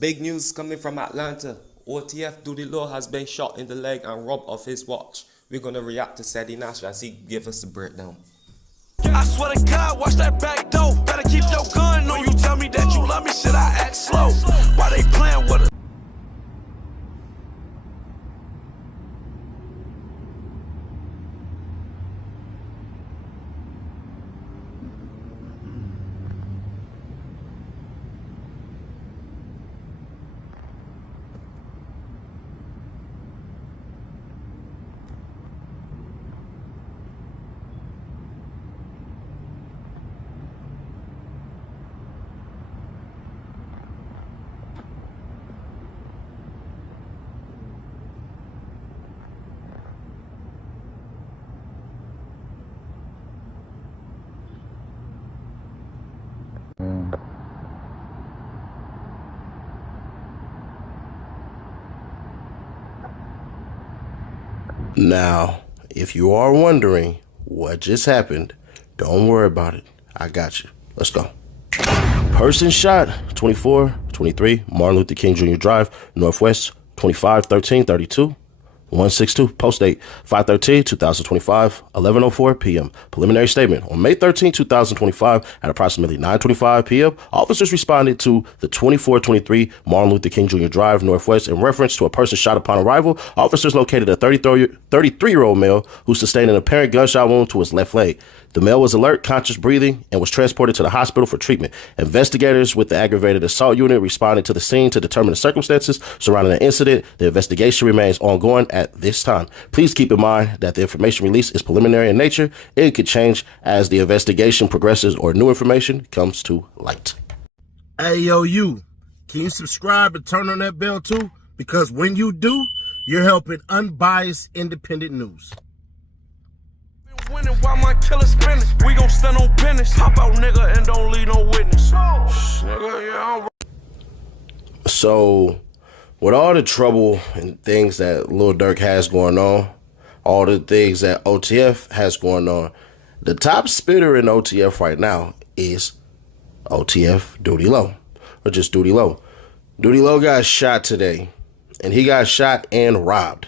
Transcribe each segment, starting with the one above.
Big news coming from Atlanta. OTF Doodlie has been shot in the leg and robbed of his watch. We're gonna react to Sadie Nash as he gives us the breakdown. I swear to God, watch that back door. Better keep your gun on you. Tell me that you love me, should I act slow? Why they playing with us? Now, if you are wondering what just happened, don't worry about it. I got you. Let's go. Person shot, 2423 Martin Luther King Jr. Drive, Northwest, 251332. 162, post date 5/13/2025, 11:04 p.m. Preliminary statement. On May 13, 2025, at approximately 9:25 p.m., officers responded to the 2423 Martin Luther King Jr. Drive, Northwest, in reference to a person shot upon arrival. Officers located a 33-year-old male who sustained an apparent gunshot wound to his left leg. The male was alert, conscious, breathing, and was transported to the hospital for treatment. Investigators with the aggravated assault unit responded to the scene to determine the circumstances surrounding the incident. The investigation remains ongoing at this time. Please keep in mind that the information released is preliminary in nature. It could change as the investigation progresses or new information comes to light. Hey, yo, you. Can you subscribe and turn on that bell too? Because when you do, you're helping unbiased, independent news. Winning while my killer spinning. We gon' stand on business. Hop out, nigga, and don't leave no witness. Nigga, yeah, So, with all the trouble and things that Lil Durk has going on, all the things that OTF has going on, the top spitter in OTF right now is OTF Doodlie Low, or just Doodlie Low. Doodlie Low got shot today, and he got shot and robbed.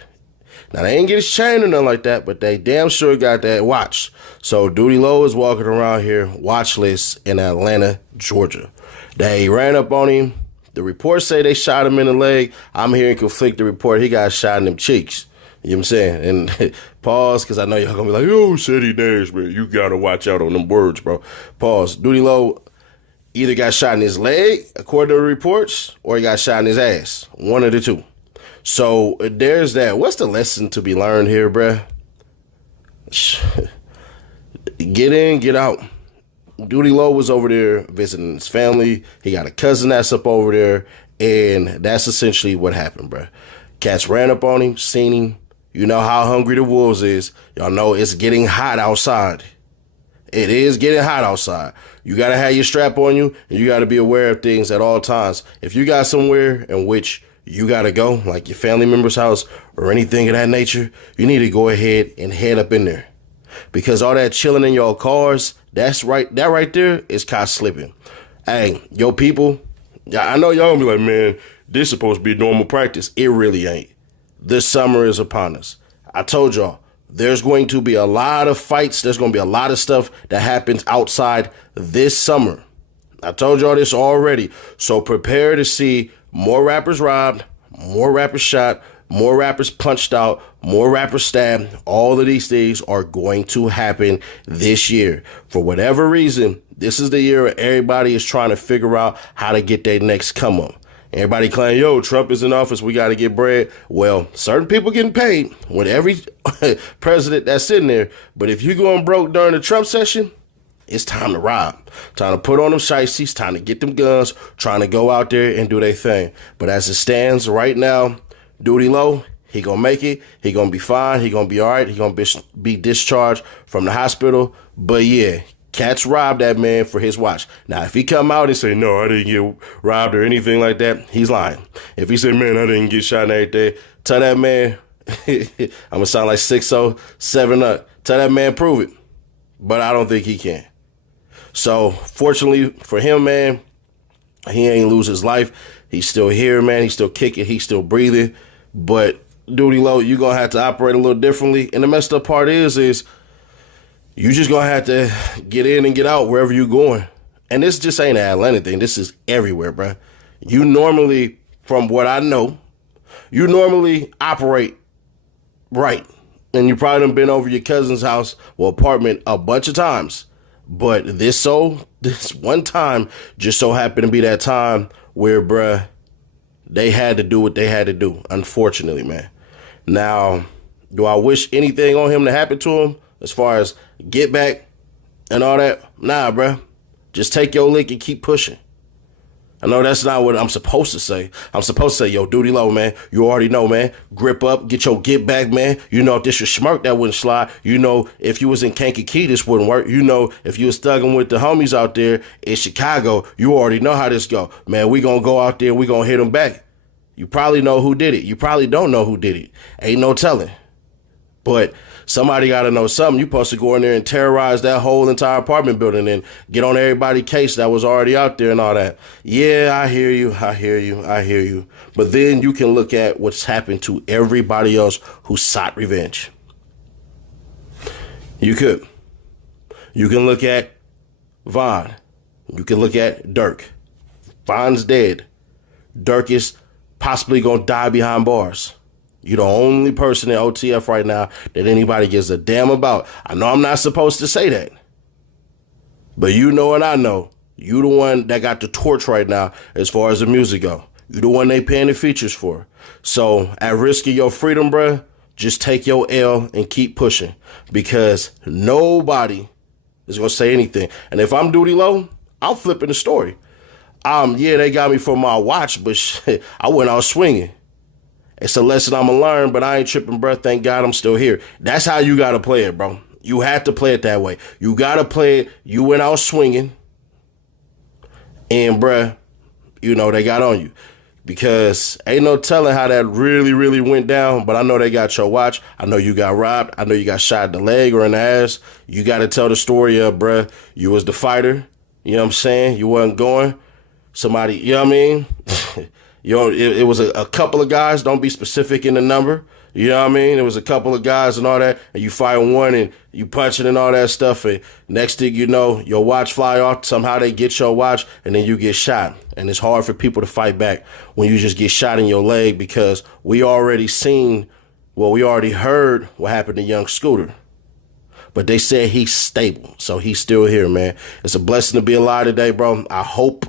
Now, they ain't get his chain or nothing like that, but they damn sure got that watch. So, Doodlie Low is walking around here watchless in Atlanta, Georgia. They ran up on him. The reports say they shot him in the leg. I'm hearing conflicting report. He got shot in them cheeks. You know what I'm saying? And pause, because I know y'all going to be like, oh, Sadie Nash, man. You got to watch out on them words, bro. Pause. Doodlie Low either got shot in his leg, according to the reports, or he got shot in his ass. One of the two. So there's that. What's the lesson to be learned here, bruh? Get in, get out. Doodlie Low was over there visiting his family. He got a cousin that's up over there, and that's essentially what happened, bruh. Cats ran up on him, seen him. You know how hungry the wolves is. Y'all know it's getting hot outside. It is getting hot outside. You got to have your strap on you, and you got to be aware of things at all times. If you got somewhere in which you got to go, like your family member's house or anything of that nature, you need to go ahead and head up in there. Because all that chilling in your cars, that right there is caught slipping. Hey, yo people, I know y'all gonna be like, man, this is supposed to be normal practice. It really ain't. This summer is upon us. I told y'all, there's going to be a lot of fights. There's going to be a lot of stuff that happens outside this summer. I told y'all this already. So prepare to see more rappers robbed, more rappers shot, more rappers punched out, more rappers stabbed. All of these things are going to happen this year. For whatever reason, this is the year where everybody is trying to figure out how to get their next come up. Everybody claiming, yo, Trump is in office, we got to get bread. Well, certain people getting paid with every president that's sitting there. But if you're going broke during the Trump session, it's time to rob. Time to put on them shiesties, time to get them guns, trying to go out there and do their thing. But as it stands right now, Doodlie Low, he gonna make it. He gonna be fine. He gonna be all right. He gonna be discharged from the hospital. But yeah, cats robbed that man for his watch. Now, if he come out and say, no, I didn't get robbed or anything like that, he's lying. If he say, man, I didn't get shot and everything, tell that man, I'm gonna sound like 6-0, 7-up. Tell that man prove it. But I don't think he can. So, fortunately for him, man, he ain't lose his life. He's still here, man. He's still kicking. He's still breathing. But Doodlie Low, you're going to have to operate a little differently. And the messed up part is you just going to have to get in and get out wherever you're going. And this just ain't an Atlanta thing. This is everywhere, bro. You normally, from what I know, you normally operate right. And you probably done been over your cousin's house or apartment a bunch of times. But this one time just so happened to be that time where, bruh, they had to do what they had to do, unfortunately, man. Now, do I wish anything on him to happen to him as far as get back and all that? Nah, bruh. Just take your lick and keep pushing. I know that's not what I'm supposed to say. I'm supposed to say, yo, Doodlie Low, man, you already know, man. Grip up, get your get back, man. You know, if this was Schmirk, that wouldn't slide. You know, if you was in Kankakee, this wouldn't work. You know, if you was thugging with the homies out there in Chicago, you already know how this go. Man, we gonna go out there, we gonna hit them back. You probably know who did it. You probably don't know who did it. Ain't no telling. But somebody got to know something. You supposed to go in there and terrorize that whole entire apartment building and get on everybody's case that was already out there and all that. Yeah, I hear you. I hear you. I hear you. But then you can look at what's happened to everybody else who sought revenge. You could. You can look at Von. You can look at Dirk. Von's dead. Dirk is possibly going to die behind bars. You're the only person in OTF right now that anybody gives a damn about. I know I'm not supposed to say that. But you know and I know. You the one that got the torch right now as far as the music go. You the one they paying the features for. So at risk of your freedom, bruh, just take your L and keep pushing. Because nobody is going to say anything. And if I'm Doodlie Low, I'm flipping the story. Yeah, they got me for my watch, but shit, I went out swinging. It's a lesson I'm going to learn, but I ain't tripping, bro. Thank God I'm still here. That's how you got to play it, bro. You have to play it that way. You got to play it. You went out swinging. And, bruh, you know, they got on you. Because ain't no telling how that really, really went down. But I know they got your watch. I know you got robbed. I know you got shot in the leg or in the ass. You got to tell the story of, bruh, you was the fighter. You know what I'm saying? You wasn't going. Somebody, you know what I mean? You know, it was a couple of guys. Don't be specific in the number. You know what I mean? It was a couple of guys and all that. And you fight one and you punching and all that stuff. And next thing you know, your watch fly off. Somehow they get your watch and then you get shot. And it's hard for people to fight back when you just get shot in your leg because we already heard what happened to young Scooter. But they said he's stable. So he's still here, man. It's a blessing to be alive today, bro. I hope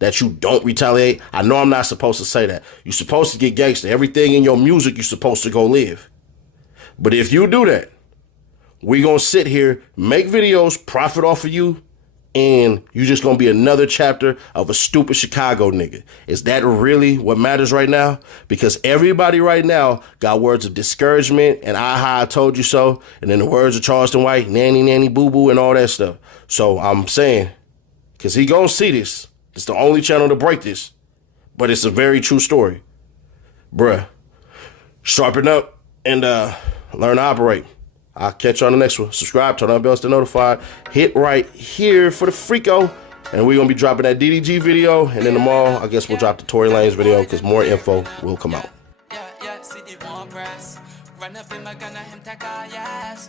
that you don't retaliate. I know I'm not supposed to say that. You're supposed to get gangster. Everything in your music, you're supposed to go live. But if you do that, we going to sit here, make videos, profit off of you, and you just going to be another chapter of a stupid Chicago nigga. Is that really what matters right now? Because everybody right now got words of discouragement and I told you so. And then the words of Charleston White, nanny, nanny, boo-boo, and all that stuff. So I'm saying, because he going to see this. It's the only channel to break this, but it's a very true story. Bruh, sharpen up and learn to operate. I'll catch you on the next one. Subscribe, turn on bells to notify. Hit right here for the Freako. And we're going to be dropping that DDG video. And then tomorrow, I guess we'll drop the Tory Lanez video because more info will come out. Run up in my gun, him take our yes.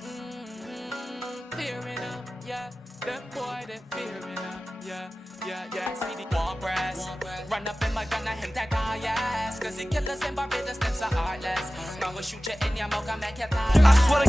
Fearing him, yeah. Them boy, they fearing him, yeah. See the war breast. Run up in my gun, him take our yes. Cause he killers in Barbados, them so heartless. Now we'll shoot you in your mouth and make you tired. I swear to